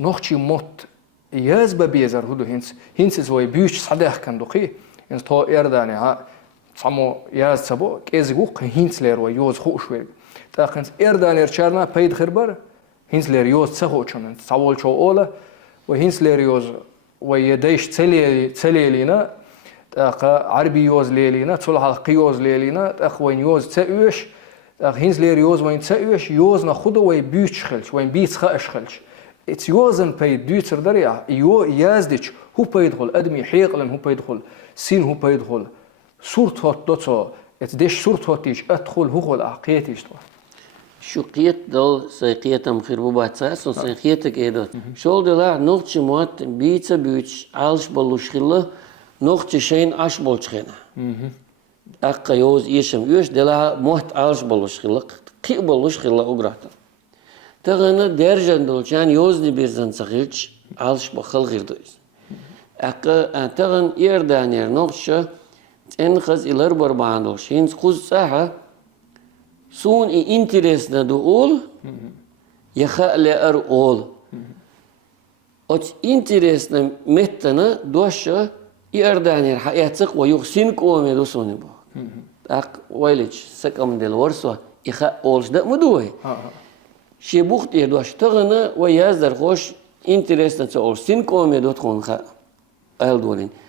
نوخشي موت ياز ببيزر هدو هنس زوي بيوش صدق كان دقي إنس تو إرداني ها سامو ياز سبو كيزغوق هنس ليرو يوز خوش وير تاخنس إرداني رشارنا بيد خربر هنس لير يوز سخو شون سوال شو أولا وهنس لير يوز ويديش تسليلينا تاخ عربي يوز ليلينا تصلح قيوز ليلينا تاخ وين يوز تأوش تاخ هنس لير يوز وين تأوش يوز ناخده وين بيوش خلش وين بيت خاش خلش it's يوزن بيد دوتر دريا يازدش هو بيدخل أدمي حيق لأن هو بيدخل سين هو بيدخل صورت هات دوتو اتدش صورت هاتيش أدخل هو خل عقيتيش تو شو قيت دل سيقيت أم خربوبات ساس وسيقيتك إيدات شول دلا نوختش موات بيتsa بيتش عالش بلوش خلا نوختش شين عش بلوش خنا أقا يوز إيشم يوش دلا موات عالش بلوش خلا قي بلوش خلا أقرأتا تغنى درجة دولشان يوزني بيرزن سخيلش عالش بخل غير دويز أقا تغن إيردانير نوختش تنخز إلر برباندوش هينز خوز ساحة سون إنترس ندو أول يخاء لأر أول أت إنترس نمتنا دوشة إيردانير حياتك ويغسينك أومي دو سوني بو أق ويلج سكم دل ورسوا يخاء أولش دا مدوه شي بوخت يدوش تغنى ويازدر خوش إنترس نتو أول سينك أومي دو تخون خاء أهل دولين